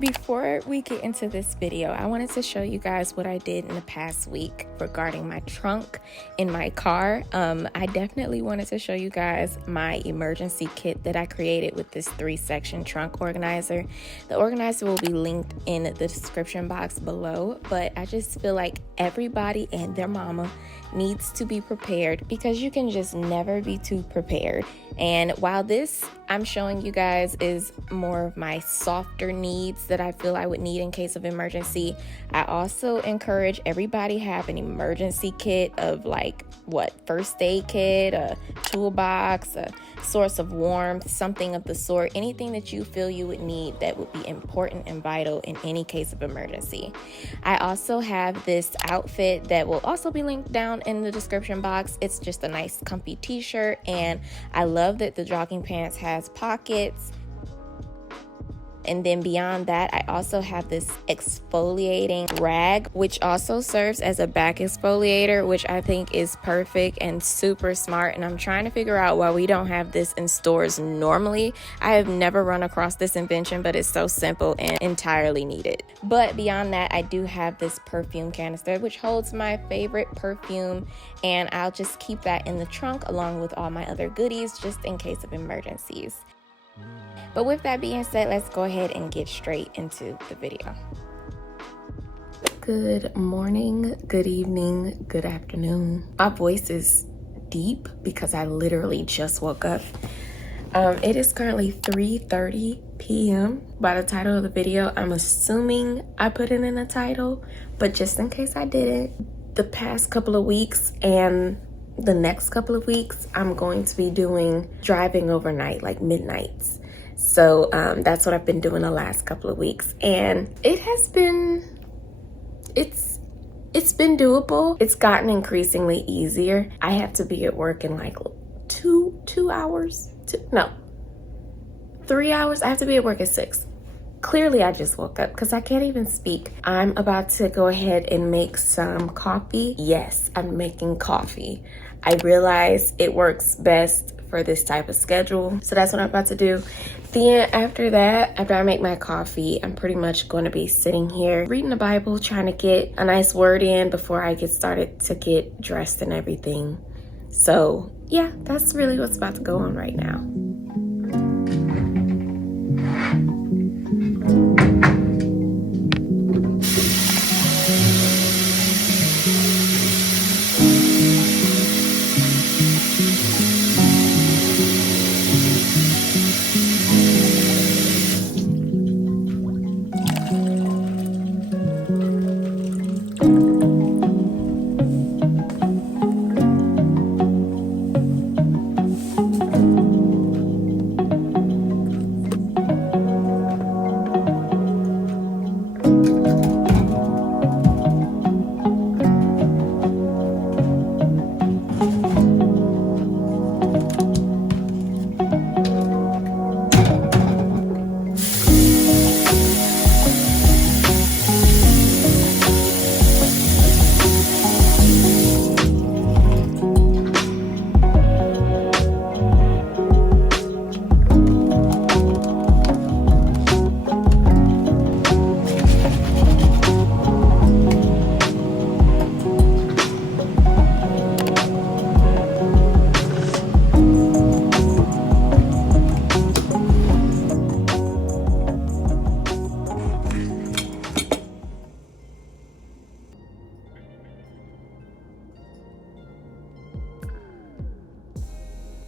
Before we get into this video, I wanted to show you guys what I did in the past week regarding my trunk in my car. I definitely wanted to show you guys my emergency kit that I created with this 3-section trunk organizer. The organizer will be linked in the description box below, but I just feel like everybody and their mama needs to be prepared because you can just never be too prepared. And while this I'm showing you guys is more of my softer needs that I feel I would need in case of emergency, I also encourage everybody have an emergency kit of first aid kit, a toolbox, a source of warmth, something of the sort, anything that you feel you would need that would be important and vital in any case of emergency. I also have this outfit that will also be linked down in the description box. It's just a nice comfy t-shirt, and I love that the jogging pants has pockets. And then beyond that, I also have this exfoliating rag, which also serves as a back exfoliator, which I think is perfect and super smart. And I'm trying to figure out why we don't have this in stores normally. I have never run across this invention, but it's so simple and entirely needed. But beyond that, I do have this perfume canister, which holds my favorite perfume, and I'll just keep that in the trunk along with all my other goodies just in case of emergencies. But with that being said, let's go ahead and get straight into the video. Good morning, good evening, good afternoon. My voice is deep because I literally just woke up. It is currently 3:30 p.m. By the title of the video, I'm assuming I put it in the title, but just in case I didn't, the past couple of weeks and the next couple of weeks, I'm going to be doing driving overnight, like midnights. So that's what I've been doing the last couple of weeks, and it's been doable. It's gotten increasingly easier. I have to be at work in like 3 hours. I have to be at work at 6. Clearly, I just woke up because I can't even speak. I'm about to go ahead and make some coffee. Yes, I'm making coffee. I realize it works best for this type of schedule, so that's what I'm about to do. Then after I make my coffee, I'm pretty much going to be sitting here reading the Bible, trying to get a nice word in before I get started to get dressed and everything. So yeah, that's really what's about to go on right now.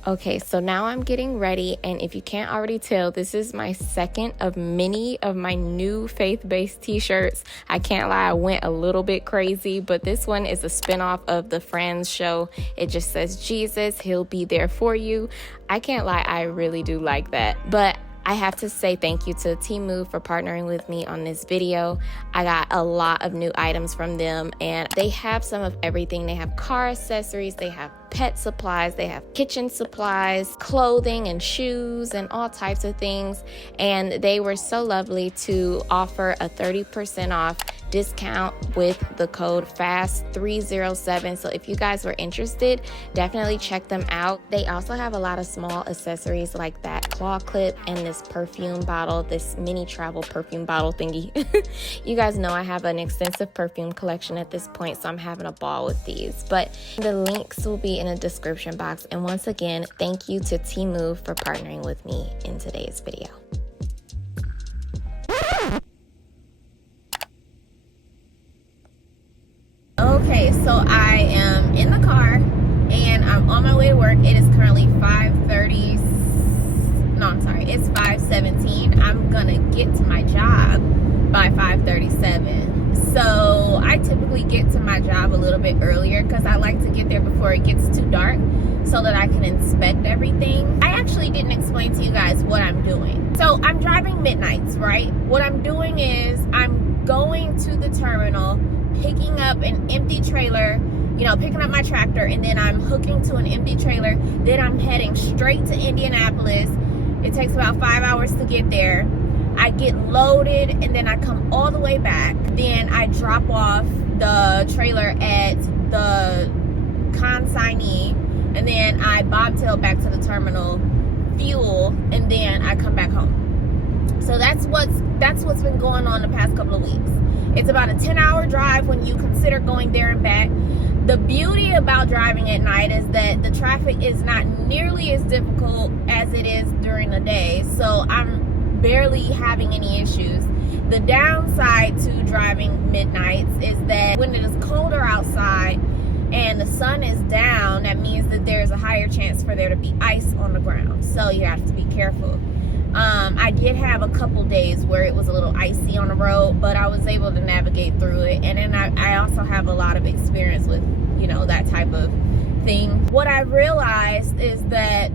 Okay, so now I'm getting ready, and if you can't already tell, this is my second of many of my new faith-based t-shirts. I can't lie, I went a little bit crazy, but this one is a spinoff of the Friends show. It just says, Jesus, he'll be there for you. I can't lie, I really do like that. But I have to say thank you to TEMU for partnering with me on this video. I got a lot of new items from them, and they have some of everything. They have car accessories, they have pet supplies, they have kitchen supplies, clothing and shoes and all types of things. And they were so lovely to offer a 30% off discount with the code FAST307. So if you guys were interested, definitely check them out. They also have a lot of small accessories like that claw clip and this perfume bottle, this mini travel perfume bottle thingy. You guys know I have an extensive perfume collection at this point, so I'm having a ball with these. But the links will be in the description box. And once again, thank you to TEMU for partnering with me in today's video. Okay, so I am in the car and I'm on my way to work. It is currently 5:30. No, I'm sorry. It's 5:17. I'm gonna get to my job by 5:37. So I typically get to my job a little bit earlier because I like to get there before it gets too dark so that I can inspect everything. I actually didn't explain to you guys what I'm doing. So I'm driving midnights, right? What I'm doing is I'm going to the terminal, picking up an empty trailer, picking up my tractor, and then I'm hooking to an empty trailer. Then I'm heading straight to Indianapolis. It takes about 5 hours to get there. I get loaded and then I come all the way back. Then I drop off the trailer at the Consignee, and then I bobtail back to the terminal, fuel, and then I come back home. So that's what's been going on the past couple of weeks. It's about a 10-hour drive when you consider going there and back. The beauty about driving at night is that the traffic is not nearly as difficult as it is during the day. So I'm barely having any issues. The downside to driving midnights is that when it is colder outside and the sun is down, that means that there's a higher chance for there to be ice on the ground. So you have to be careful. I did have a couple days where it was a little icy on the road, but I was able to navigate through it. And then I also have a lot of experience with, that type of thing. What I realized is that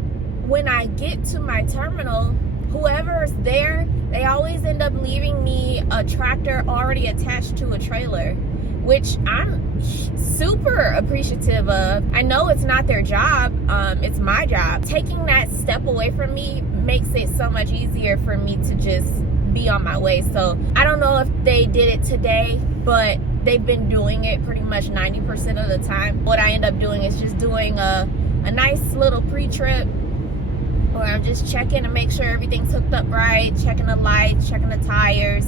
when I get to my terminal, whoever's there, they always end up leaving me a tractor already attached to a trailer, which I'm super appreciative of. I know it's not their job, it's my job. Taking that step away from me makes it so much easier for me to just be on my way. So I don't know if they did it today, but they've been doing it pretty much 90% of the time. What I end up doing is just doing a nice little pre-trip, or I'm just checking to make sure everything's hooked up right, checking the lights, checking the tires,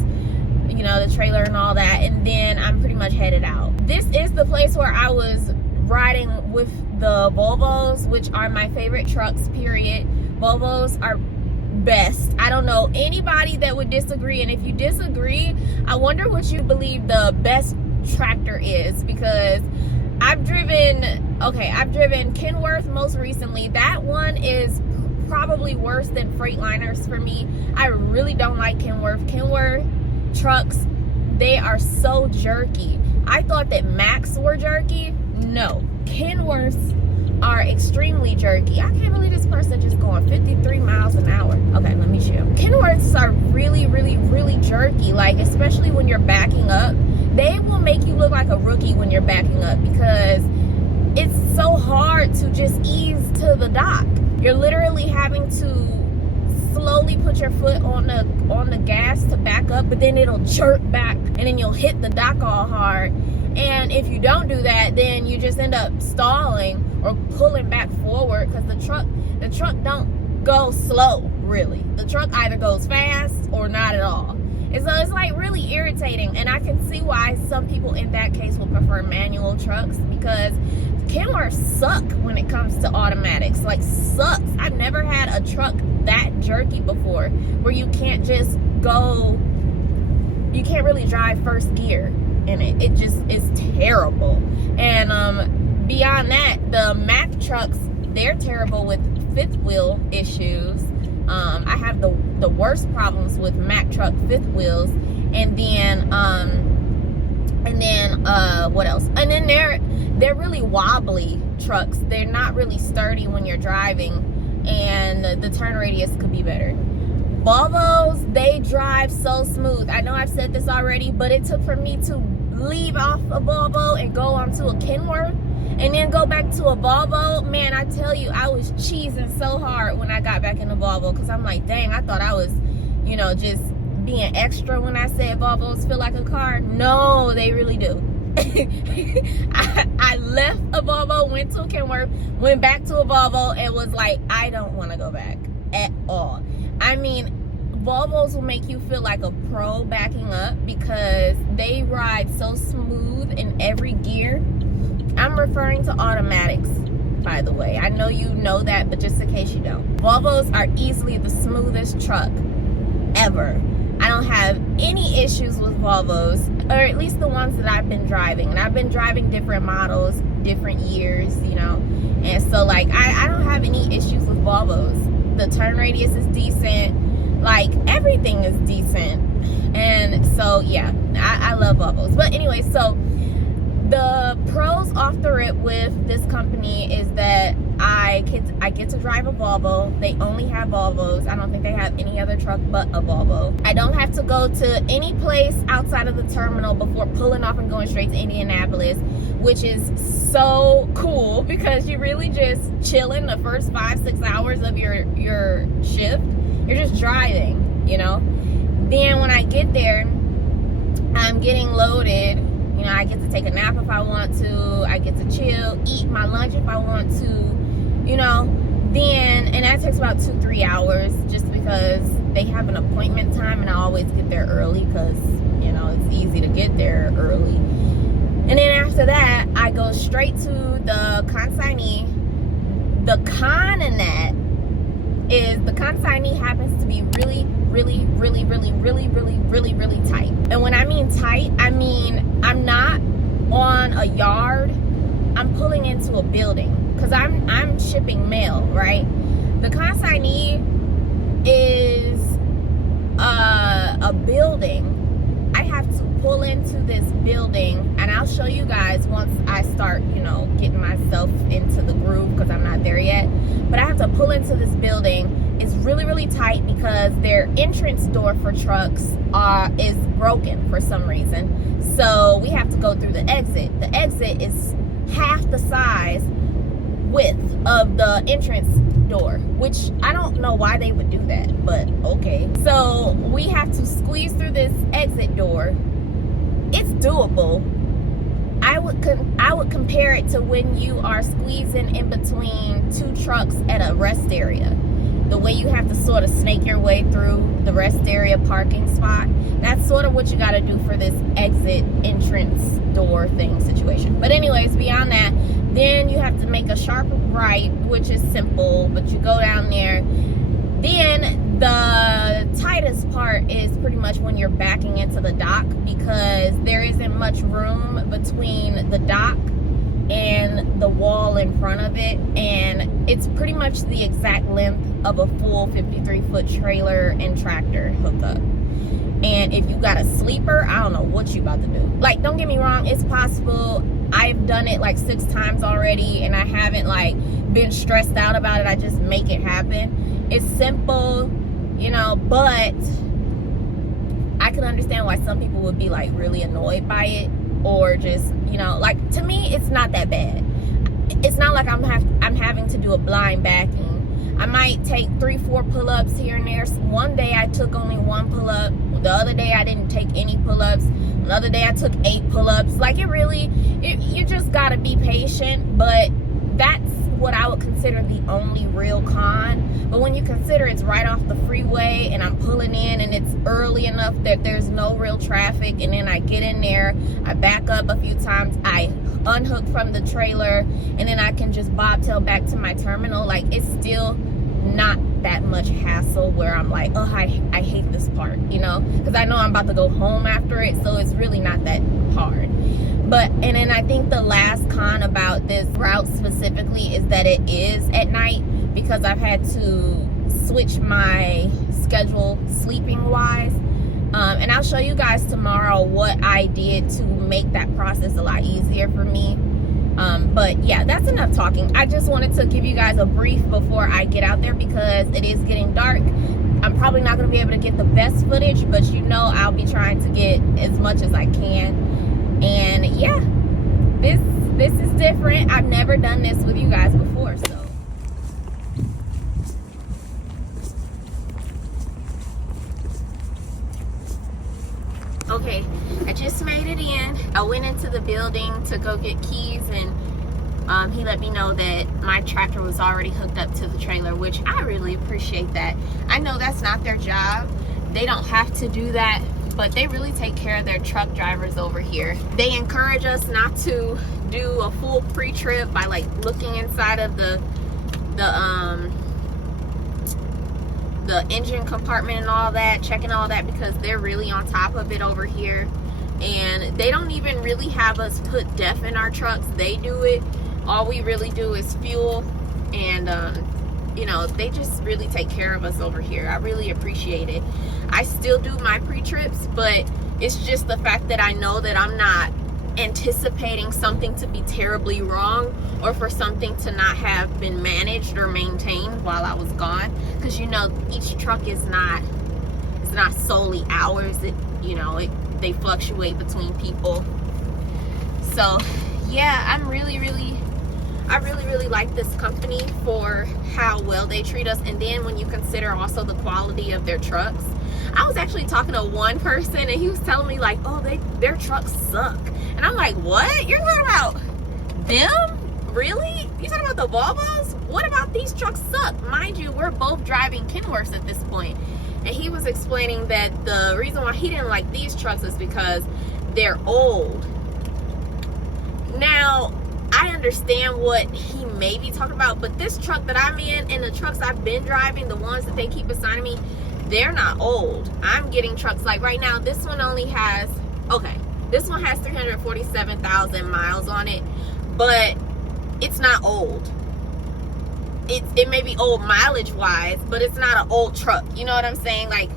the trailer and all that, and then I'm pretty much headed out. This is the place where I was riding with the Volvos, which are my favorite trucks, period. Volvos are best. I don't know anybody that would disagree, and if you disagree, I wonder what you believe the best tractor is, because I've driven Kenworth most recently. That one is probably worse than Freightliners for me. I really don't like Kenworth. Kenworth trucks, they are so jerky. I thought that Macs were jerky. No, Kenworths are extremely jerky. I can't believe this person just going 53 miles an hour. Okay, let me show. Kenworths are really, really, really jerky, like especially when you're backing up. They will make you look like a rookie when you're backing up because it's so hard to just ease to the dock. You're literally having to slowly put your foot on the gas to back up, but then it'll jerk back and then you'll hit the dock all hard. And if you don't do that, then you just end up stalling or pulling back forward, because the truck don't go slow, really. The truck either goes fast or not at all. And so it's like really irritating, and I can see why some people in that case will prefer manual trucks, because Kenworths suck when it comes to automatics. Like, sucks. I've never had a truck that jerky before, where you can't just go, you can't really drive first gear in it. It just is terrible. And beyond that, the Mack trucks, they're terrible with fifth wheel issues. I have the worst problems with Mack truck fifth wheels. And then what else? And then they're really wobbly trucks. They're not really sturdy when you're driving, and the turn radius could be better. Volvos, they drive so smooth. I know I've said this already, but it took for me to leave off a Volvo and go onto a Kenworth and then go back to a Volvo. Man, I tell you, I was cheesing so hard when I got back in the Volvo, because I'm like, dang, I thought I was, just being extra when I said Volvos feel like a car. No, they really do. I left a Volvo, went to a Kenworth, went back to a Volvo, and was like, I don't want to go back at all. I mean, Volvos will make you feel like a pro backing up because they ride so smooth in every gear. I'm referring to automatics, by the way. I know you know that, but just in case you don't. Volvos are easily the smoothest truck ever. I don't have any issues with Volvos, or at least the ones that I've been driving. And I've been driving different models, different years, you know. And so, like, I don't have any issues with Volvos. The turn radius is decent. Like, everything is decent. And so, yeah, I love Volvos. But anyway, so the pros off the rip with this company is that I get to drive a Volvo. They only have Volvos. I don't think they have any other truck but a Volvo. I don't have to go to any place outside of the terminal before pulling off and going straight to Indianapolis, which is so cool because you really just chilling the first 5-6 hours of your shift. You're just driving, you know. Then when I get there, I'm getting loaded. You know, I get to take a nap if I want to. I get to chill, eat my lunch if I want to, you know. Then, and that takes about 2-3 hours just because they have an appointment time and I always get there early because, you know, it's easy to get there early. And then after that, I go straight to the consignee. The con in that is the consignee happens to be really tight. And when I mean tight, I mean I'm not on a yard. I'm pulling into a building because I'm shipping mail, right? The consignee is a building. I have to pull into this building, and I'll show you guys once I start, you know, getting myself into the groove because I'm not there yet. But I have to pull into this building. It's really tight because their entrance door for trucks is broken for some reason. So we have to go through the exit. The exit is half the size width of the entrance door, which I don't know why they would do that, but okay. So we have to squeeze through this exit door. It's doable. I would compare it to when you are squeezing in between two trucks at a rest area. The way you have to sort of snake your way through the rest area parking spot. That's sort of what you got to do for this exit entrance door thing situation. But anyways, beyond that, then you have to make a sharp right, which is simple, but you go down there. Then the tightest part is pretty much when you're backing into the dock because there isn't much room between the dock and the wall in front of it, and it's pretty much the exact length of a full 53-foot trailer and tractor hookup. And if you got a sleeper, I don't know what you about to do. Like, don't get me wrong, it's possible. I've done it like 6 times already, and I haven't like been stressed out about it. I just make it happen. It's simple, you know, but I can understand why some people would be like really annoyed by it, or just, you know, like, to me it's not that bad. It's not like I'm having to do a blind backing. I might take 3-4 pull-ups here and there. One day I took only 1 pull-up. The other day I didn't take any pull-ups. Another day I took 8 pull-ups. Like, you just gotta be patient. But that's what I would consider the only real con. But when you consider it's right off the freeway and I'm pulling in and it's early enough that there's no real traffic, and then I get in there, I back up a few times, I unhook from the trailer, and then I can just bobtail back to my terminal. Like, it's still not that much hassle where I'm like, oh, I hate this part, you know, because I know I'm about to go home after it, so it's really not that hard. But, and then I think the last con about this route specifically is that it is at night, because I've had to switch my schedule sleeping wise. And I'll show you guys tomorrow what I did to make that process a lot easier for me. But yeah, that's enough talking. I just wanted to give you guys a brief before I get out there because it is getting dark. I'm probably not going to be able to get the best footage, but you know I'll be trying to get as much as I can. And yeah, this is different. I've never done this with you guys before, so. I went into the building to go get keys, and he let me know that my tractor was already hooked up to the trailer, which I really appreciate that. I know that's not their job. They don't have to do that, but they really take care of their truck drivers over here. They encourage us not to do a full pre-trip by like looking inside of the engine compartment and all that, checking all that, because they're really on top of it over here. And they don't even really have us put DEF in our trucks. They do it. All we really do is fuel, and you know, they just really take care of us over here. I really appreciate it. I still do my pre-trips, but it's just the fact that I know that I'm not anticipating something to be terribly wrong, or for something to not have been managed or maintained while I was gone, because you know, each truck is not solely ours. You know, they fluctuate between people. So yeah, I really like this company for how well they treat us. And then when you consider also the quality of their trucks, I was actually talking to one person, and he was telling me like, oh, their trucks suck. And I'm like, what? You're talking about them? Really? You talking about the Volvos? What about these trucks suck? Mind you, we're both driving Kenworths at this point. And he was explaining that the reason why he didn't like these trucks is because they're old. Now, I understand what he may be talking about, but this truck that I'm in and the trucks I've been driving, the ones that they keep assigning me, they're not old. I'm getting trucks like right now, this one only has, okay, this one has 347,000 miles on it, but it's not old. It may be old mileage wise, but it's not an old truck. You know what I'm saying? Like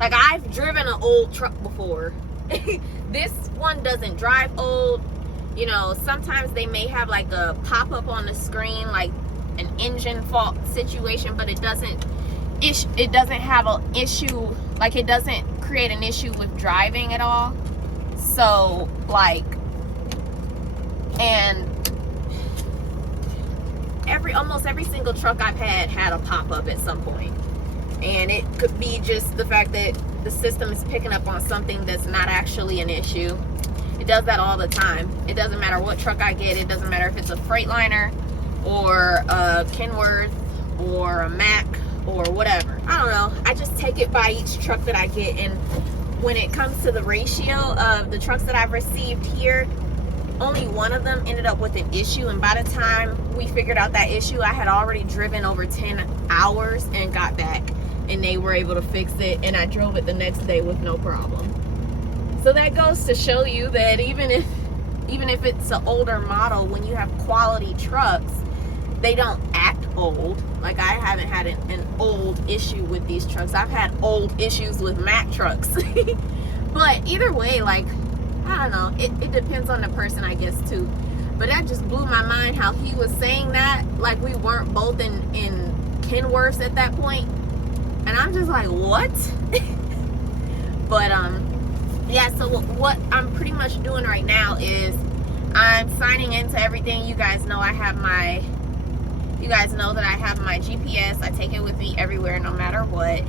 I've driven an old truck before. This one doesn't drive old. You know, sometimes they may have like a pop-up on the screen, like an engine fault situation, but it doesn't have an issue, like it doesn't create an issue with driving at all. So like, and almost every single truck I've had a pop-up at some point. And it could be just the fact that the system is picking up on something that's not actually an issue. It does that all the time. It doesn't matter what truck I get. It doesn't matter if it's a Freightliner or a Kenworth or a Mack or whatever. I don't know. I just take it by each truck that I get. And when it comes to the ratio of the trucks that I've received here, only one of them ended up with an issue. And by the time we figured out that issue, I had already driven over 10 hours and got back. And they were able to fix it. And I drove it the next day with no problem. So that goes to show you that even if it's an older model, when you have quality trucks, they don't act old. Like I haven't had an old issue with these trucks. I've had old issues with Mack trucks. But either way, like, I don't know. It depends on the person, I guess, too. But that just blew my mind how he was saying that. Like we weren't both in Kenworths at that point. And I'm just like, what? But, yeah, so what I'm pretty much doing right now is I'm signing into everything. You guys know that I have my GPS. I take it with me everywhere, no matter what.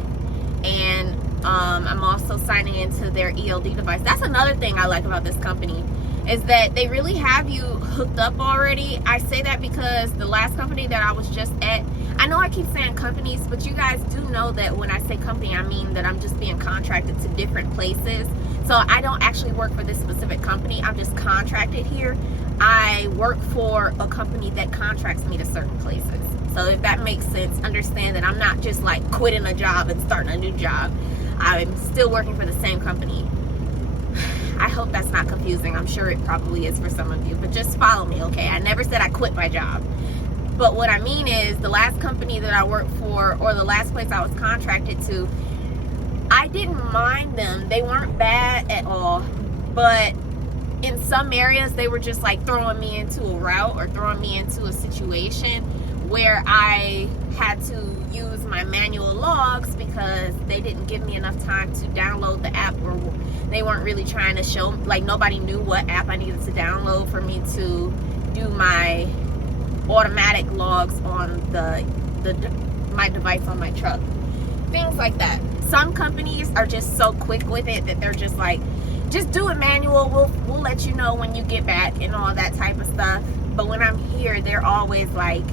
And I'm also signing into their ELD device. That's another thing I like about this company, is that they really have you hooked up already. I say that because the last company that I was just at, I know I keep saying companies, but you guys do know that when I say company, I mean that I'm just being contracted to different places. So I don't actually work for this specific company. I'm just contracted here. I work for a company that contracts me to certain places. So if that makes sense, understand that I'm not just like quitting a job and starting a new job. I'm still working for the same company. I hope that's not confusing. I'm sure it probably is for some of you, but just follow me, okay? I never said I quit my job. But what I mean is the last company that I worked for, or the last place I was contracted to, I didn't mind them. They weren't bad at all. But in some areas, they were just like throwing me into a route or throwing me into a situation where I had to use my manual logs because they didn't give me enough time to download the app, or they weren't really trying to show, like nobody knew what app I needed to download for me to do my automatic logs on my device on my truck. Things like that. Some companies are just so quick with it that they're just like, just do it manual. We'll let you know when you get back and all that type of stuff. But when I'm here, they're always like,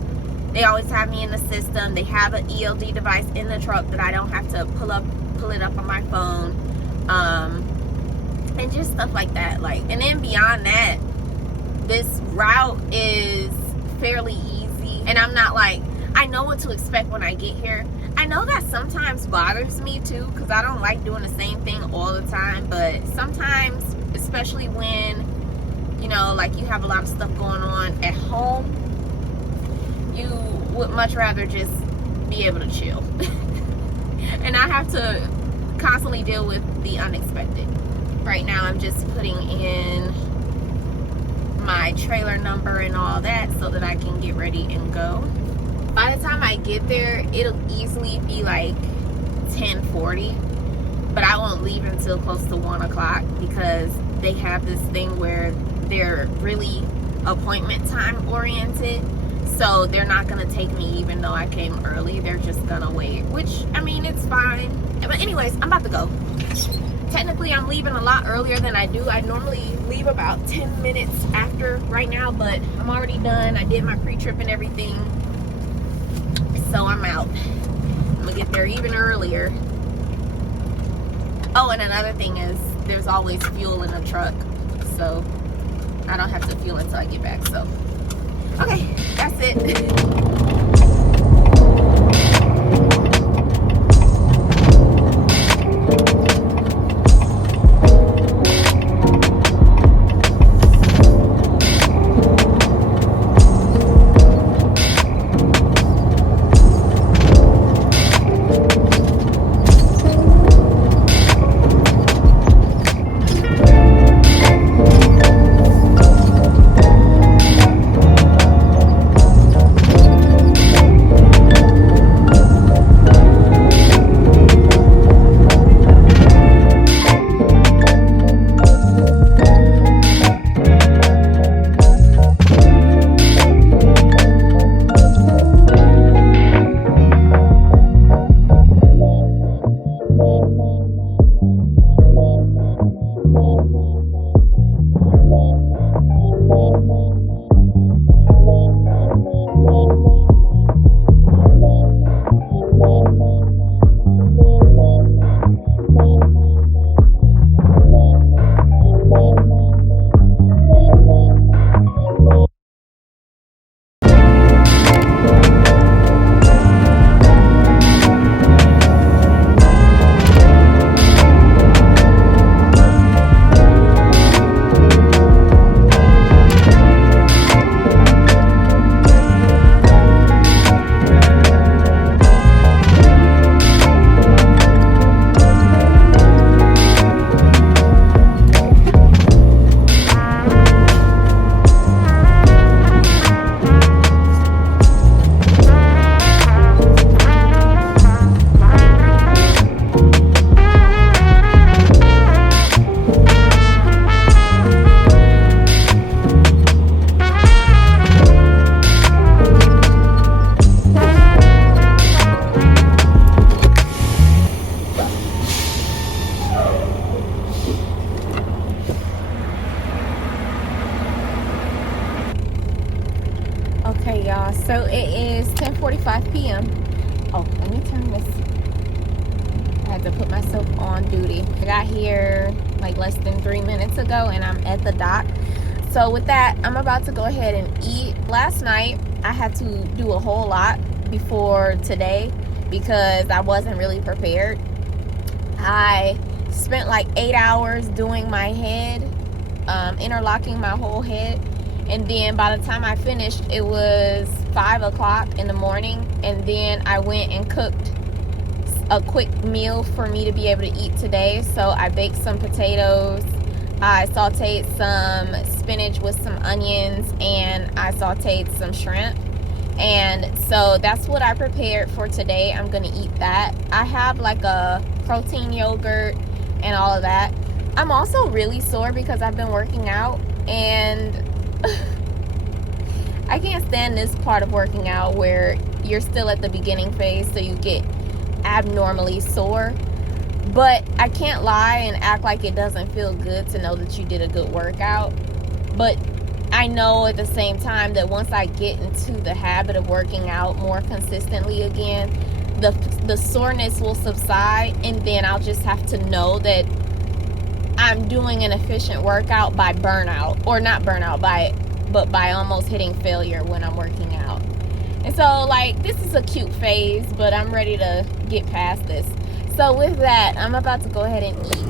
they always have me in the system. They have an ELD device in the truck that I don't have to pull it up on my phone, and just stuff like that. Like, and then beyond that, this route is fairly easy, and I'm not like, I know what to expect when I get here. I know that sometimes bothers me too, because I don't like doing the same thing all the time. But sometimes, especially when, you know, like you have a lot of stuff going on at home, you would much rather just be able to chill. And I have to constantly deal with the unexpected. Right now I'm just putting in my trailer number and all that so that I can get ready and go. By the time I get there, it'll easily be like 10:40, but I won't leave until close to 1 o'clock, because they have this thing where they're really appointment time oriented. So they're not gonna take me even though I came early. They're just gonna wait, which, I mean, it's fine. But anyways, I'm about to go. Technically, I'm leaving a lot earlier than I do. I normally leave about 10 minutes after right now, but I'm already done. I did my pre-trip and everything. So I'm out. I'm gonna get there even earlier. Oh, and another thing is there's always fuel in the truck, so I don't have to fuel until I get back. So okay, that's it. Okay, y'all, so it is 10:45 p.m. Oh, let me turn this. I had to put myself on duty. I got here like less than 3 minutes ago, and I'm at the dock. So with that, I'm about to go ahead and eat. Last night, I had to do a whole lot before today because I wasn't really prepared. I spent like 8 hours doing my head, interlocking my whole head. And then by the time I finished, it was 5 o'clock in the morning. And then I went and cooked a quick meal for me to be able to eat today. So I baked some potatoes. I sauteed some spinach with some onions, and I sauteed some shrimp. And so that's what I prepared for today. I'm going to eat that. I have like a protein yogurt and all of that. I'm also really sore because I've been working out, and I can't stand this part of working out where you're still at the beginning phase, so you get abnormally sore. But I can't lie and act like it doesn't feel good to know that you did a good workout. But I know at the same time that once I get into the habit of working out more consistently again, the soreness will subside, and then I'll just have to know that I'm doing an efficient workout by burnout, or not burnout, but by almost hitting failure when I'm working out. And so, like, this is a cute phase, but I'm ready to get past this. So with that, I'm about to go ahead and eat.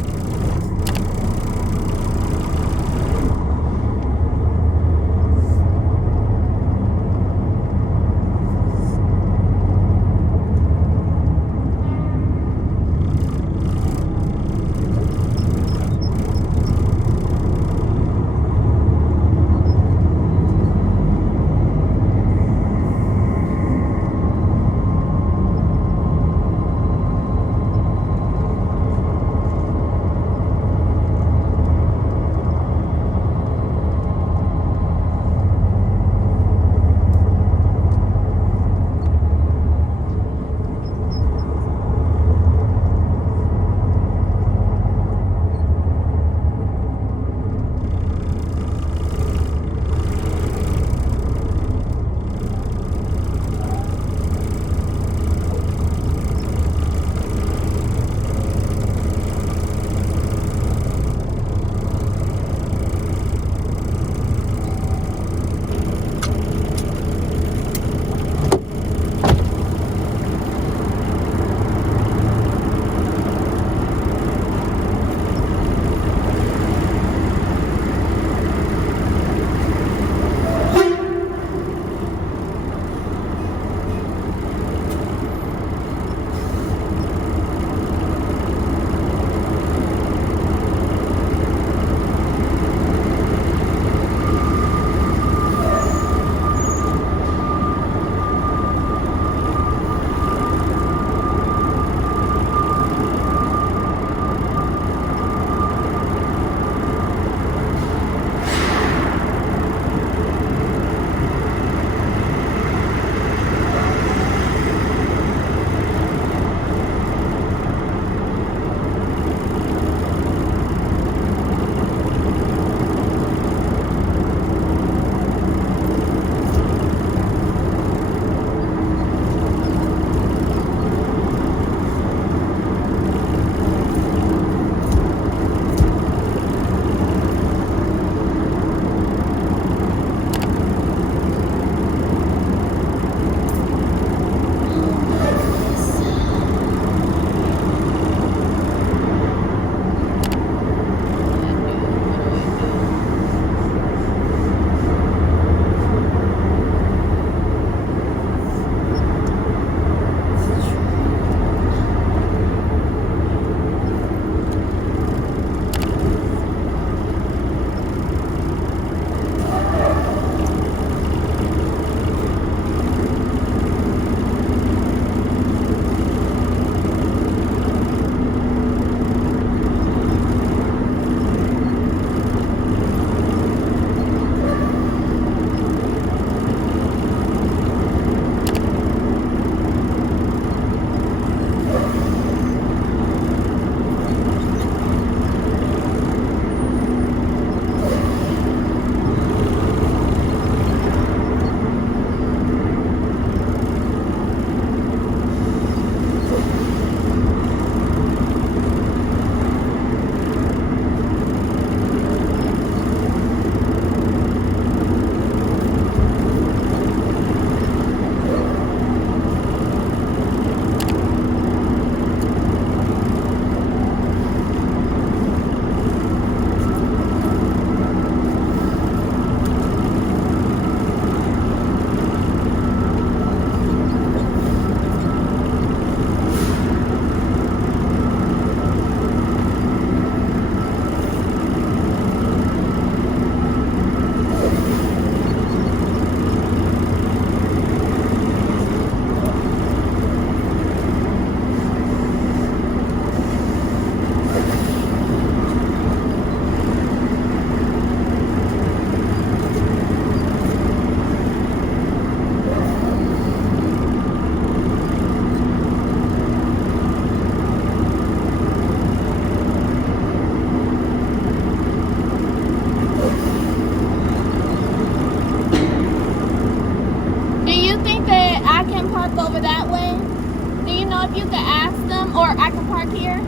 know if you could ask them, or I can park here?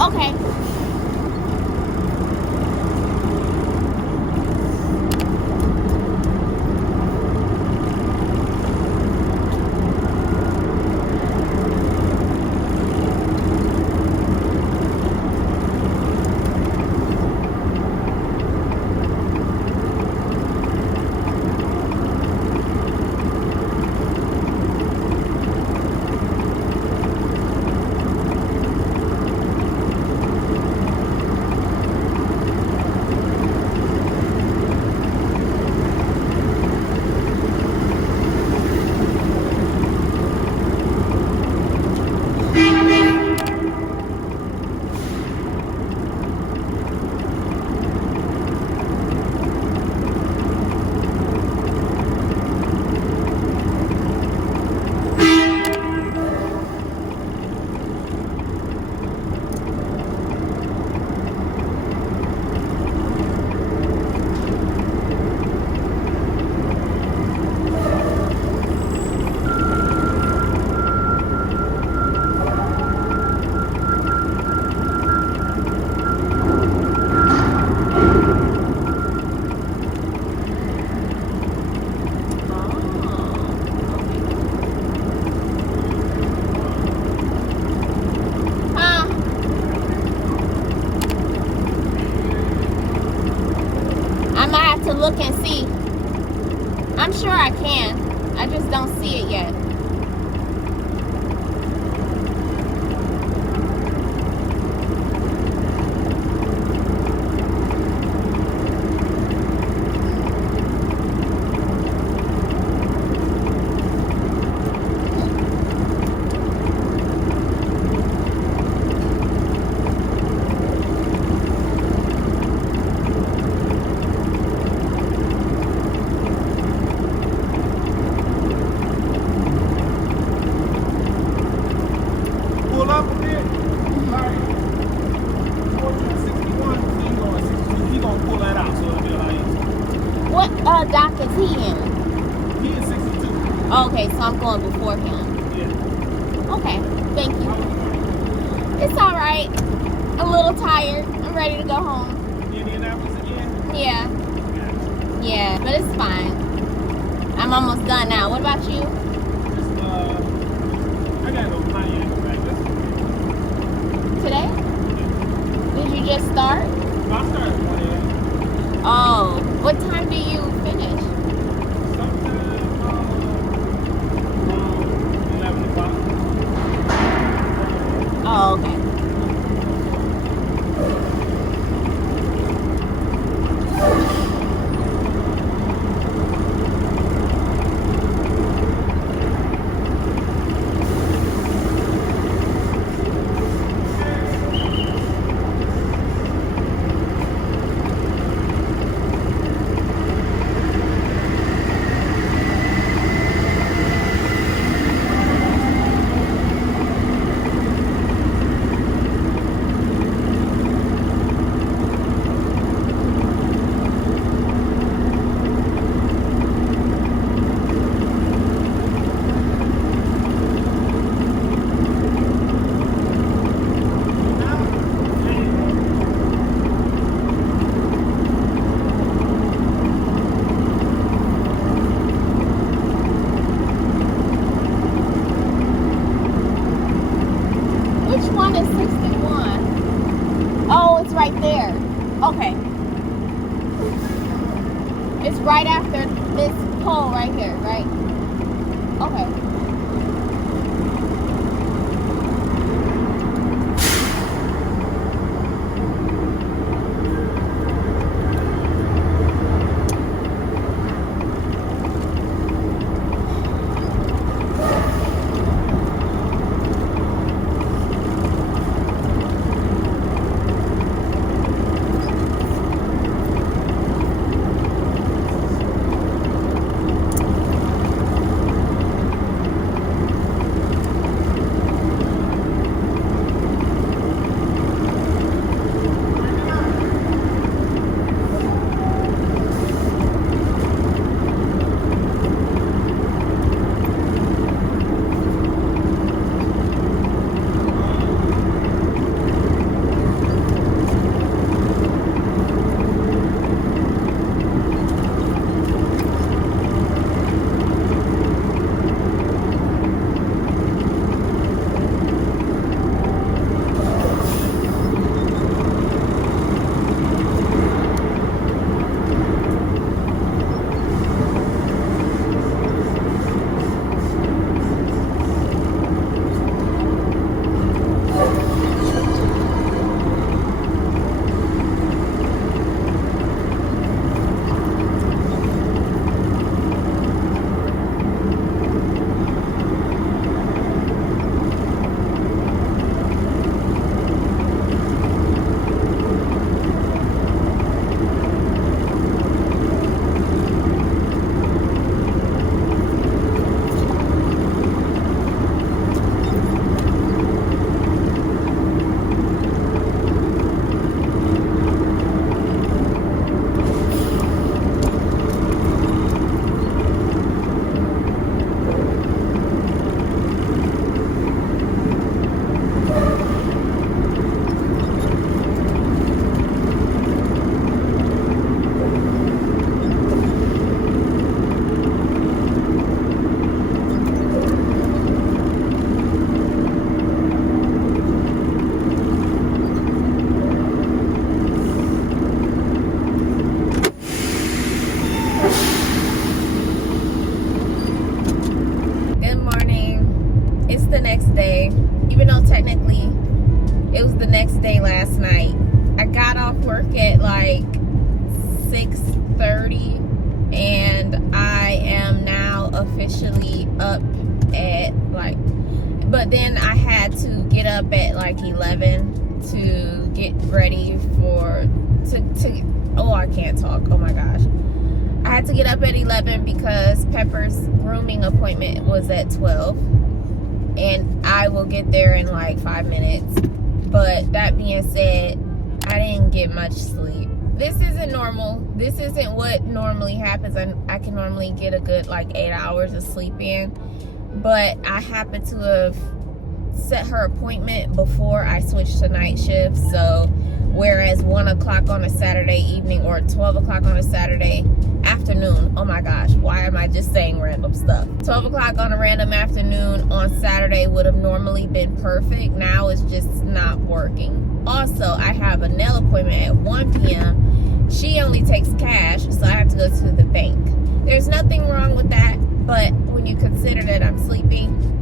Okay. Look and see. I'm sure I can. I just don't see it yet. Dock is he in? He is 62. Okay, so I'm going before him. Yeah. Okay, thank you. It's all right. A little tired. I'm ready to go home. Indianapolis again? Yeah. Yeah, but it's fine. I'm almost done now. What about you? I gotta go Miami back. Today? Did you just start? I started at 1 a.m. Oh, what time do you finish? Sometime 11 o'clock. Oh, okay. Right there. Okay. It's right after this pole right here, right? Okay. But then I had to get up at like 11 to get ready oh, I can't talk. Oh my gosh. I had to get up at 11 because Pepper's grooming appointment was at 12. And I will get there in like 5 minutes. But that being said, I didn't get much sleep. This isn't normal. This isn't what normally happens. I can normally get a good like 8 hours of sleep in. But I happen to have set her appointment before I switched to night shift. So whereas 1 o'clock on a Saturday evening or 12 o'clock on a Saturday afternoon, oh my gosh, why am I just saying random stuff? 12 o'clock on a random afternoon on Saturday would have normally been perfect. Now it's just not working. Also, I have a nail appointment at 1 p.m. She only takes cash, so I have to go to the bank. There's nothing wrong with that, but when you consider that I'm sleeping,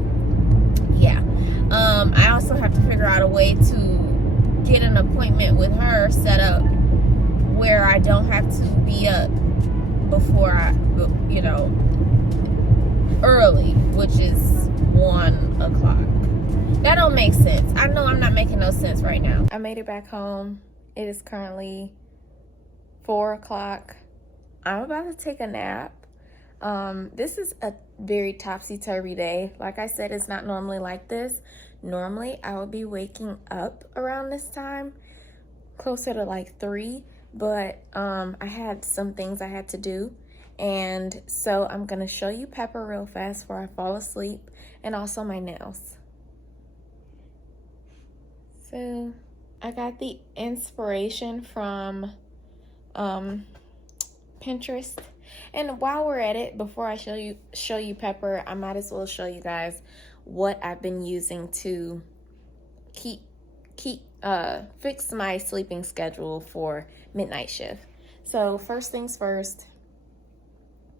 yeah. I also have to figure out a way to get an appointment with her set up where I don't have to be up before early, which is 1 o'clock. That don't make sense. I know I'm not making no sense right now. I made it back home. It is currently 4 o'clock. I'm about to take a nap. This is a very topsy-turvy day. Like I said, it's not normally like this. Normally, I would be waking up around this time, closer to like 3, but I had some things I had to do, and so I'm gonna show you Pepper real fast before I fall asleep, and also my nails. So I got the inspiration from Pinterest. And while we're at it, before I show you Pepper, I might as well show you guys what I've been using to fix my sleeping schedule for midnight shift. So first things first,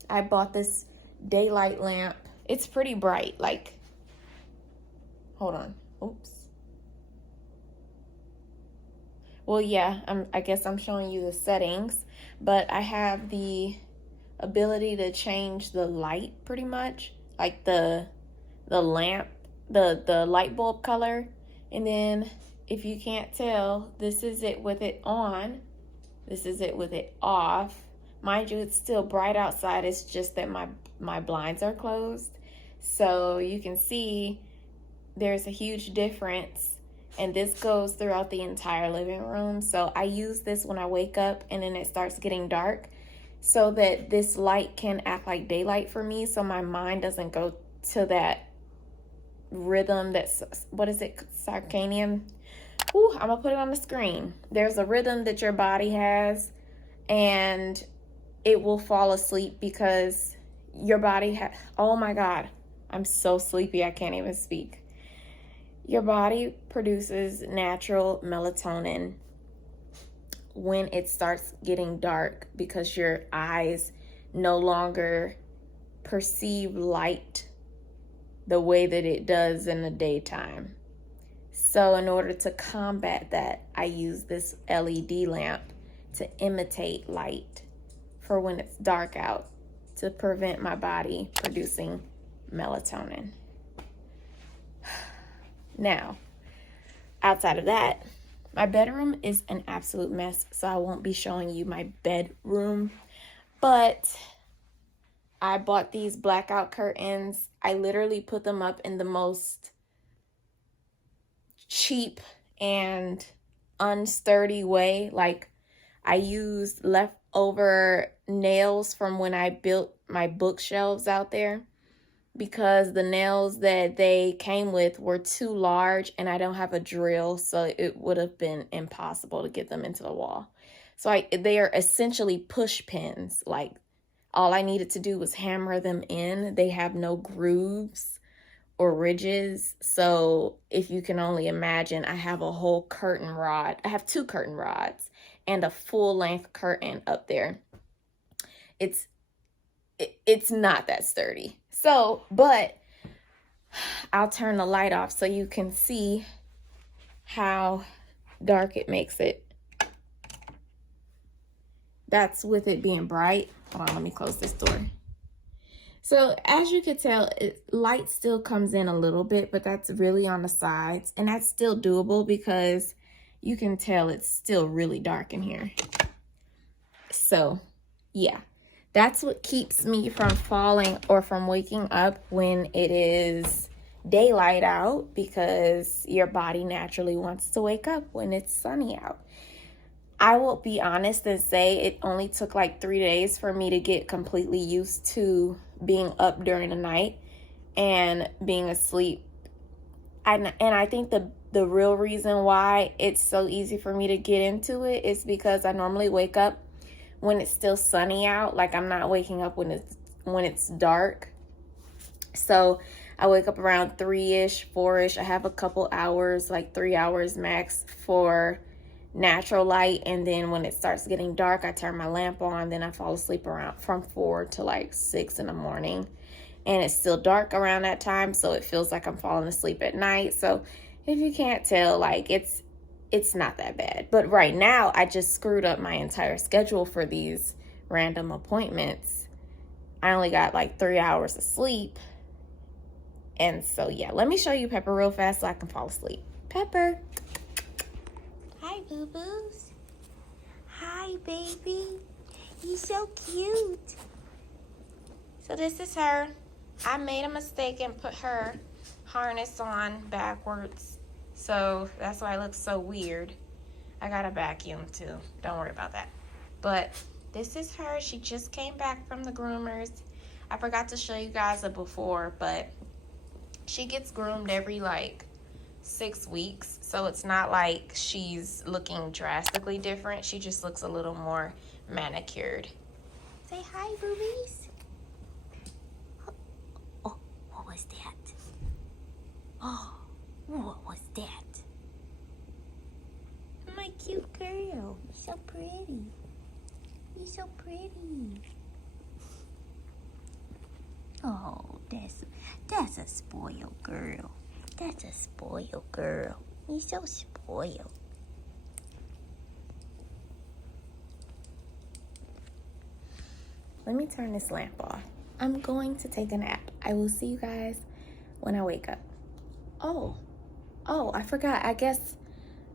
I bought this daylight lamp. It's pretty bright. Like, hold on. Oops. Well, yeah, I guess I'm showing you the settings, but I have the ability to change the light pretty much, like the lamp, the light bulb color. And then if you can't tell, this is it with it on, this is it with it off. Mind you, it's still bright outside. It's just that my blinds are closed, so you can see there's a huge difference. And this goes throughout the entire living room. So I use this when I wake up and then it starts getting dark, so that this light can act like daylight for me, so my mind doesn't go to that rhythm that's, what is it, circadian? Ooh, I'm gonna put it on the screen. There's a rhythm that your body has, and it will fall asleep because your body oh my God, I'm so sleepy I can't even speak. Your body produces natural melatonin when it starts getting dark because your eyes no longer perceive light the way that it does in the daytime. So in order to combat that, I use this LED lamp to imitate light for when it's dark out, to prevent my body producing melatonin. Now, outside of that, my bedroom is an absolute mess, so I won't be showing you my bedroom. But I bought these blackout curtains. I literally put them up in the most cheap and unsturdy way. Like, I used leftover nails from when I built my bookshelves out there, because the nails that they came with were too large and I don't have a drill, so it would have been impossible to get them into the wall. So they are essentially push pins. Like, all I needed to do was hammer them in. They have no grooves or ridges. So if you can only imagine, I have a whole curtain rod. I have 2 curtain rods and a full length curtain up there. It's not that sturdy. So, but I'll turn the light off so you can see how dark it makes it. That's with it being bright. Hold on, let me close this door. So as you can tell, light still comes in a little bit, but that's really on the sides. And that's still doable because you can tell it's still really dark in here. So yeah, that's what keeps me from falling or from waking up when it is daylight out, because your body naturally wants to wake up when it's sunny out. I will be honest and say it only took like 3 days for me to get completely used to being up during the night and being asleep. And I think the real reason why it's so easy for me to get into it is because I normally wake up when it's still sunny out. Like, I'm not waking up when it's dark. So I wake up around 3-ish, 4-ish. I have a couple hours, like 3 hours max, for natural light, and then when it starts getting dark, I turn my lamp on. Then I fall asleep around from 4 to like 6 in the morning, and it's still dark around that time, so it feels like I'm falling asleep at night. So if you can't tell, like, it's not that bad. But right now I just screwed up my entire schedule for these random appointments. I only got like 3 hours of sleep, and so yeah, let me show you Pepper real fast so I can fall asleep. Pepper. Hi, boo-boos. Hi, baby. You're so cute. So this is her. I made a mistake and put her harness on backwards. So that's why it looks so weird. I got a vacuum too. Don't worry about that. But this is her. She just came back from the groomers. I forgot to show you guys a before, but she gets groomed every like 6 weeks, so it's not like she's looking drastically different. She just looks a little more manicured. Say hi, boobies. Oh, what was that? Oh, what was that? My cute girl. You're so pretty. You're so pretty. Oh, that's a spoiled girl. That's a spoiled girl. You're so spoiled. Let me turn this lamp off. I'm going to take a nap. I will see you guys when I wake up. Oh, I forgot. I guess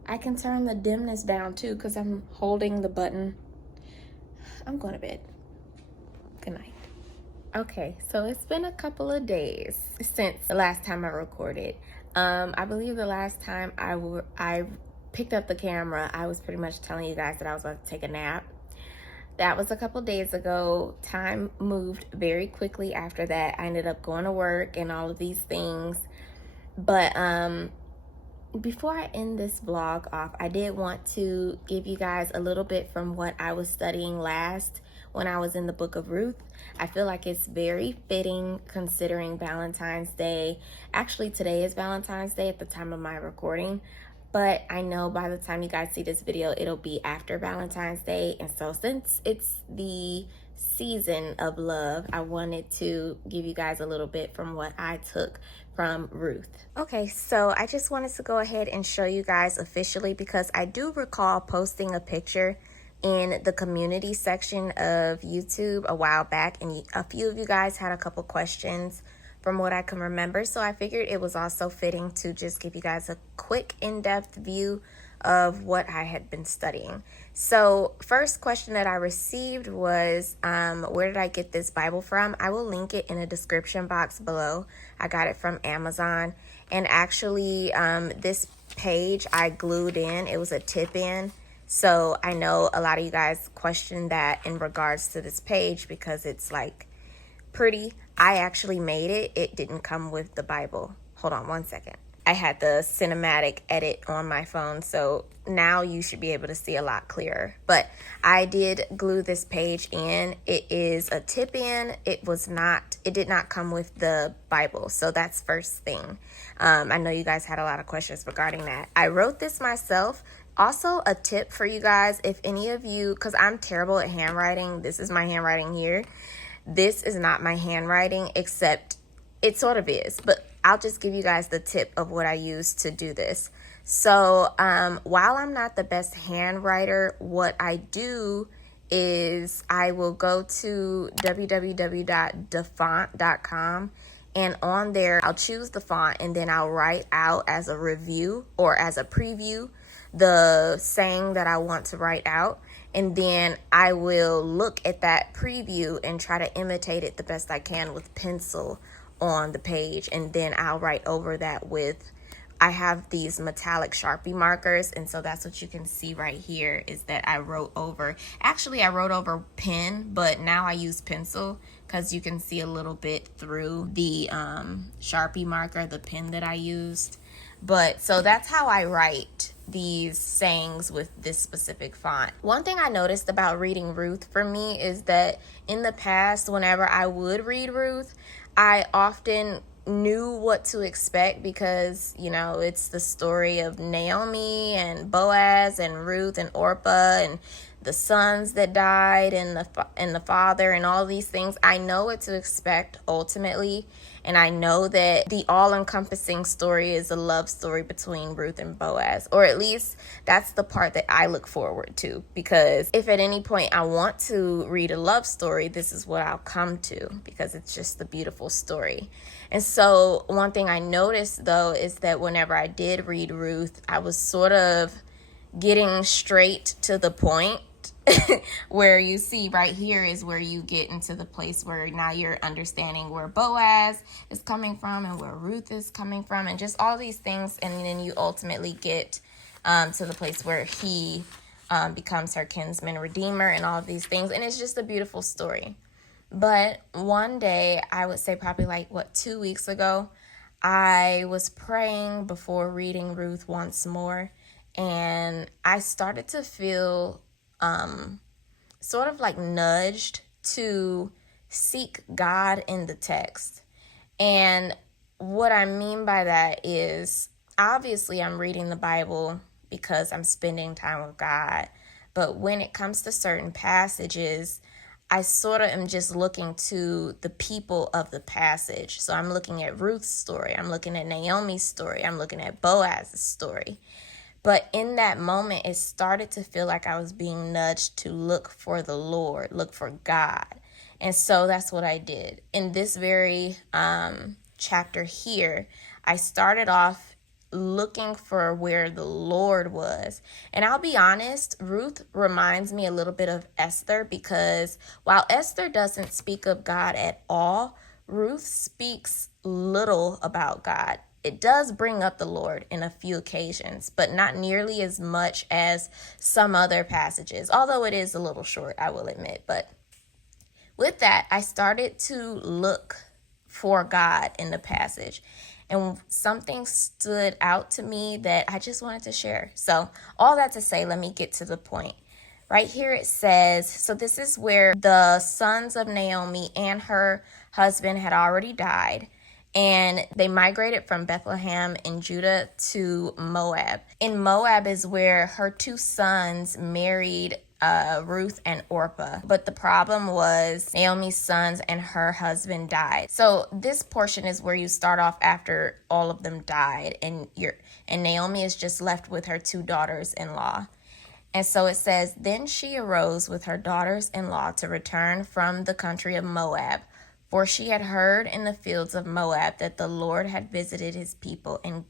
I can turn the dimness down too because I'm holding the button. I'm going to bed. Good night. Okay, so it's been a couple of days since the last time I recorded. I believe the last time I picked up the camera, I was pretty much telling you guys that I was about to take a nap. That was a couple days ago. Time moved very quickly after that. I ended up going to work and all of these things. But before I end this vlog off, I did want to give you guys a little bit from what I was studying last when I was in the book of Ruth. I feel like it's very fitting considering Valentine's Day. Actually, today is Valentine's Day at the time of my recording, but I know by the time you guys see this video, it'll be after Valentine's Day. And so since it's the season of love, I wanted to give you guys a little bit from what I took from Ruth. Okay, so I just wanted to go ahead and show you guys officially, because I do recall posting a picture in the community section of YouTube a while back, and a few of you guys had a couple questions from what I can remember, so I figured it was also fitting to just give you guys a quick in-depth view of what I had been studying. So first question that I received was, where did I get this Bible from? I will link it in a description box below. I got it from Amazon, and actually this page I glued in. It was a tip-in. So I know a lot of you guys questioned that in regards to this page because it's like pretty. I actually made it. It didn't come with the Bible. Hold on one second. I had the cinematic edit on my phone, so now you should be able to see a lot clearer. But I did glue this page in. It is a tip in. It did not come with the Bible. So that's first thing. I know you guys had a lot of questions regarding that. I wrote this myself. Also, a tip for you guys, if any of you, because I'm terrible at handwriting, this is my handwriting here. This is not my handwriting, except it sort of is, but I'll just give you guys the tip of what I use to do this. So while I'm not the best handwriter, what I do is I will go to www.defont.com, and on there I'll choose the font, and then I'll write out as a review or as a preview the saying that I want to write out. And then I will look at that preview and try to imitate it the best I can with pencil on the page. And then I'll write over that with, I have these metallic Sharpie markers. And so that's what you can see right here is that I wrote over. Actually, I wrote over pen, but now I use pencil because you can see a little bit through the Sharpie marker, the pen that I used. But so that's how I write these sayings with this specific font. One thing I noticed about reading Ruth for me is that in the past, whenever I would read Ruth, I often knew what to expect because, you know, it's the story of Naomi and Boaz and Ruth and Orpah and the sons that died and the father and all these things. I know what to expect ultimately, and I know that the all-encompassing story is a love story between Ruth and Boaz, or at least that's the part that I look forward to, because if at any point I want to read a love story, this is what I'll come to because it's just a beautiful story. And so one thing I noticed though is that whenever I did read Ruth, I was sort of getting straight to the point. Where you see right here is where you get into the place where now you're understanding where Boaz is coming from and where Ruth is coming from and just all these things. And then you ultimately get to the place where he becomes her kinsman redeemer and all of these things. And it's just a beautiful story. But one day, I would say probably 2 weeks ago, I was praying before reading Ruth once more. And I started to feel sort of nudged to seek God in the text. And what I mean by that is, obviously I'm reading the Bible because I'm spending time with God. But when it comes to certain passages, I sort of am just looking to the people of the passage. So I'm looking at Ruth's story. I'm looking at Naomi's story. I'm looking at Boaz's story. But in that moment, it started to feel like I was being nudged to look for the Lord, look for God. And so that's what I did. In this very chapter here, I started off looking for where the Lord was. And I'll be honest, Ruth reminds me a little bit of Esther, because while Esther doesn't speak of God at all, Ruth speaks little about God. It does bring up the Lord in a few occasions, but not nearly as much as some other passages, although it is a little short, I will admit. But with that, I started to look for God in the passage, and something stood out to me that I just wanted to share. So all that to say, let me get to the point. Right here it says, so this is where the sons of Naomi and her husband had already died. And they migrated from Bethlehem in Judah to Moab. In Moab is where her two sons married Ruth and Orpah. But the problem was Naomi's sons and her husband died. So this portion is where you start off after all of them died. And Naomi is just left with her two daughters-in-law. And so it says, then she arose with her daughters-in-law to return from the country of Moab. For she had heard in the fields of Moab that the Lord had visited his people and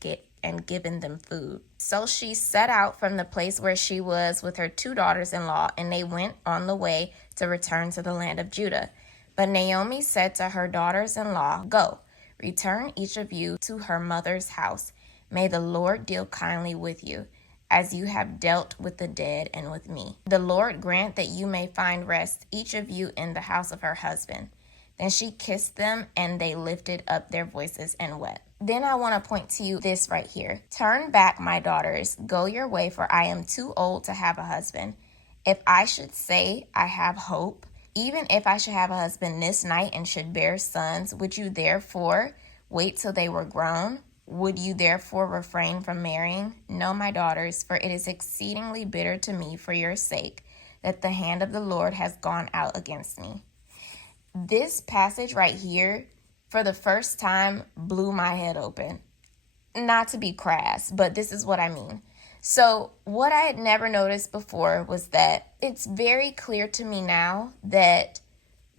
given them food. So she set out from the place where she was with her two daughters-in-law, and they went on the way to return to the land of Judah. But Naomi said to her daughters-in-law, go, return each of you to her mother's house. May the Lord deal kindly with you, as you have dealt with the dead and with me. The Lord grant that you may find rest, each of you in the house of her husband. Then she kissed them, and they lifted up their voices and wept. Then I want to point to you this right here. Turn back, my daughters. Go your way, for I am too old to have a husband. If I should say I have hope, even if I should have a husband this night and should bear sons, would you therefore wait till they were grown? Would you therefore refrain from marrying? No, my daughters, for it is exceedingly bitter to me for your sake that the hand of the Lord has gone out against me. This passage right here, for the first time, blew my head open. Not to be crass, but this is what I mean. So what I had never noticed before was that it's very clear to me now that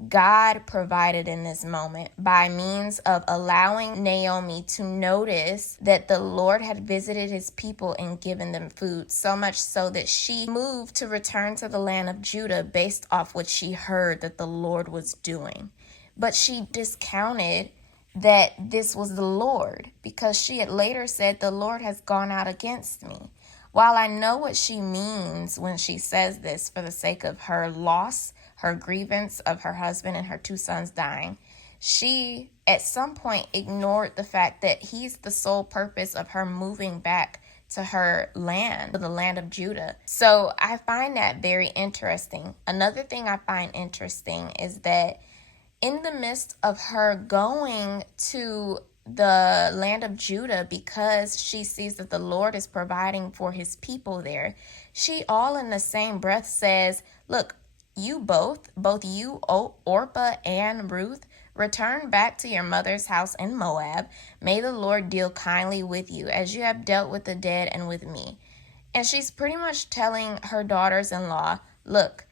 God provided in this moment by means of allowing Naomi to notice that the Lord had visited his people and given them food, so much so that she moved to return to the land of Judah based off what she heard that the Lord was doing. But she discounted that this was the Lord because she had later said, "The Lord has gone out against me." While I know what she means when she says this for the sake of her loss, her grievance of her husband and her 2 sons dying, she at some point ignored the fact that he's the sole purpose of her moving back to her land, to the land of Judah. So I find that very interesting. Another thing I find interesting is that in the midst of her going to the land of Judah because she sees that the Lord is providing for his people there, she all in the same breath says, "Look, you both you, Orpah and Ruth, return back to your mother's house in Moab. May the Lord deal kindly with you as you have dealt with the dead and with me." And she's pretty much telling her daughters-in-law, "Look,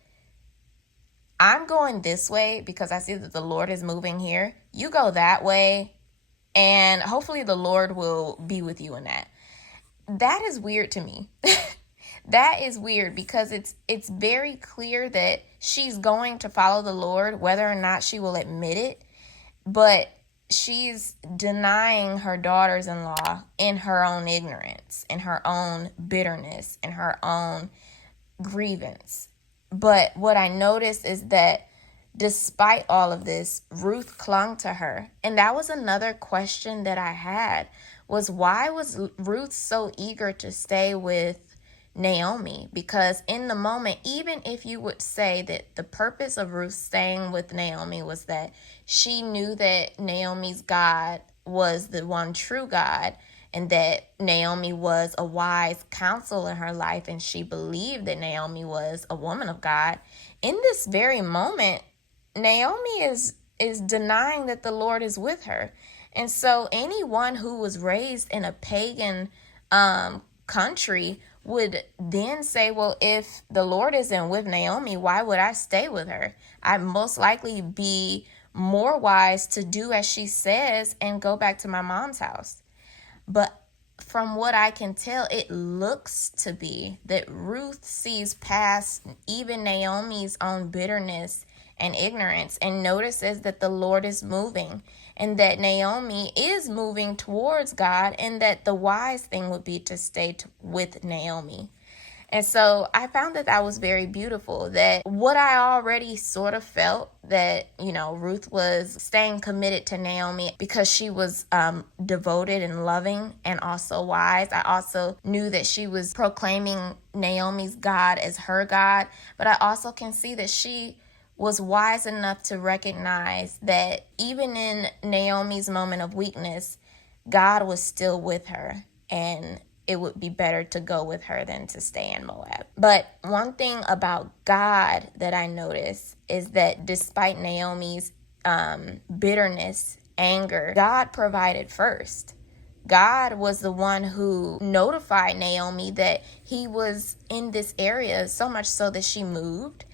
I'm going this way because I see that the Lord is moving here. You go that way, and hopefully the Lord will be with you in that." That is weird to me. That is weird because it's very clear that she's going to follow the Lord, whether or not she will admit it, but she's denying her daughters-in-law in her own ignorance, in her own bitterness, in her own grievance. But what I noticed is that despite all of this, Ruth clung to her. And that was another question that I had, was why was Ruth so eager to stay with Naomi? Because in the moment, even if you would say that the purpose of Ruth staying with Naomi was that she knew that Naomi's God was the one true God, and that Naomi was a wise counsel in her life, and she believed that Naomi was a woman of God, in this very moment, Naomi is denying that the Lord is with her. And so anyone who was raised in a pagan country would then say, well, if the Lord isn't with Naomi, why would I stay with her? I'd most likely be more wise to do as she says and go back to my mom's house. But from what I can tell, it looks to be that Ruth sees past even Naomi's own bitterness and ignorance and notices that the Lord is moving and that Naomi is moving towards God, and that the wise thing would be to stay with Naomi. And so I found that that was very beautiful, that what I already sort of felt, that, Ruth was staying committed to Naomi because she was devoted and loving and also wise. I also knew that she was proclaiming Naomi's God as her God, but I also can see that she was wise enough to recognize that even in Naomi's moment of weakness, God was still with her, and it would be better to go with her than to stay in Moab. But one thing about God that I noticed is that despite Naomi's bitterness, anger, God provided first. God was the one who notified Naomi that he was in this area, so much so that she moved.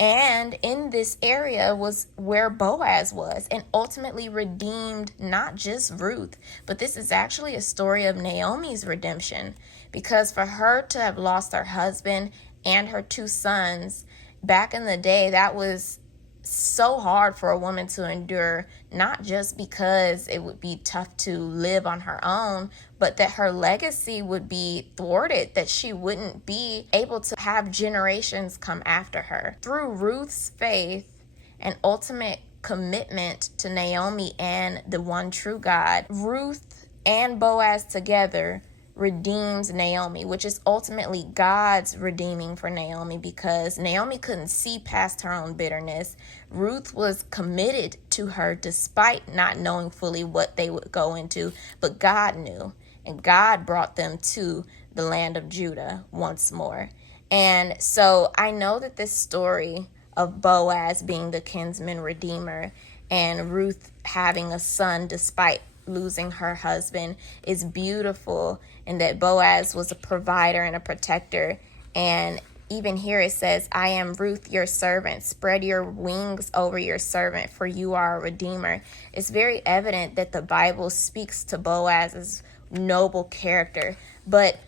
And in this area was where Boaz was, and ultimately redeemed not just Ruth, but this is actually a story of Naomi's redemption, because for her to have lost her husband and her 2 sons back in the day, that was so hard for a woman to endure, not just because it would be tough to live on her own, but that her legacy would be thwarted, that she wouldn't be able to have generations come after her. Through Ruth's faith and ultimate commitment to Naomi and the one true God, Ruth and Boaz together redeems Naomi, which is ultimately God's redeeming for Naomi, because Naomi couldn't see past her own bitterness. Ruth was committed to her despite not knowing fully what they would go into, but God knew, and God brought them to the land of Judah once more. And so I know that this story of Boaz being the kinsman redeemer and Ruth having a son despite losing her husband is beautiful, and that Boaz was a provider and a protector. And even here it says, I am Ruth, your servant. Spread your wings over your servant, for you are a redeemer. It's very evident that the Bible speaks to Boaz's noble character. But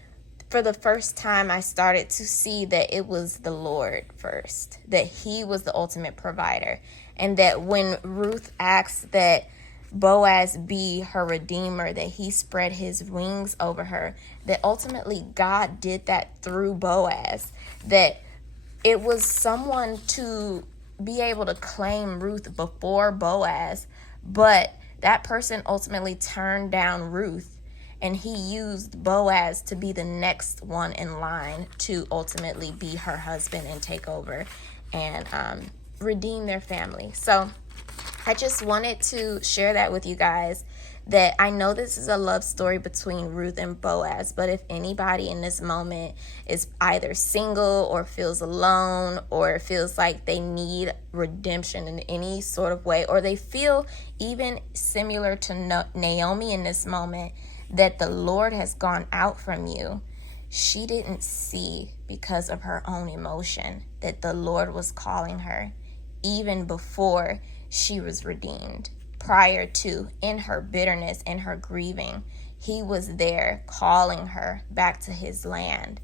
for the first time, I started to see that it was the Lord first, that he was the ultimate provider. And that when Ruth asked that Boaz be her redeemer, that he spread his wings over her, that ultimately God did that through Boaz, that it was someone to be able to claim Ruth before Boaz, but that person ultimately turned down Ruth, and he used Boaz to be the next one in line to ultimately be her husband and take over and redeem their family. So I just wanted to share that with you guys, that I know this is a love story between Ruth and Boaz, but if anybody in this moment is either single or feels alone or feels like they need redemption in any sort of way, or they feel even similar to Naomi in this moment, that the Lord has gone out from you, she didn't see because of her own emotion that the Lord was calling her even before she was redeemed. Prior to, in her bitterness and her grieving, he was there calling her back to his land.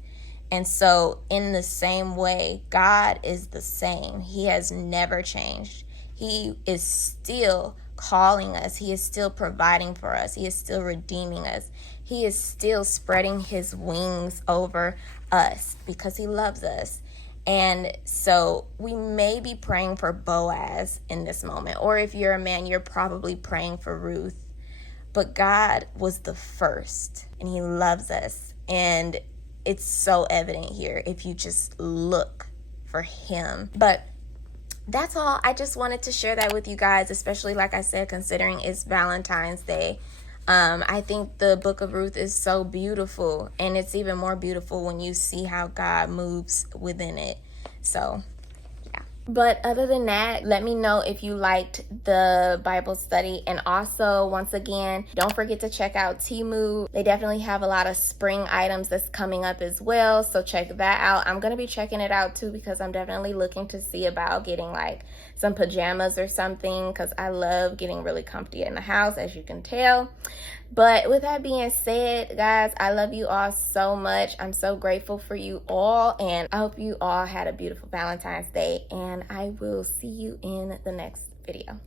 And so in the same way, God is the same. He has never changed. He is still calling us. He is still providing for us. He is still redeeming us. He is still spreading his wings over us because he loves us. And so we may be praying for Boaz in this moment. Or if you're a man, you're probably praying for Ruth. But God was the first, and he loves us. And it's so evident here if you just look for him. But that's all. I just wanted to share that with you guys, especially, like I said, considering it's Valentine's Day. I think the book of Ruth is so beautiful, and it's even more beautiful when you see how God moves within it. So, yeah. But other than that, let me know if you liked the Bible study. And also, once again, don't forget to check out TEMU. They definitely have a lot of spring items that's coming up as well, so check that out. I'm going to be checking it out too, because I'm definitely looking to see about getting like some pajamas or something, because I love getting really comfy in the house, as you can tell. But with that being said, guys, I love you all so much. I'm so grateful for you all, and I hope you all had a beautiful Valentine's Day, and I will see you in the next video.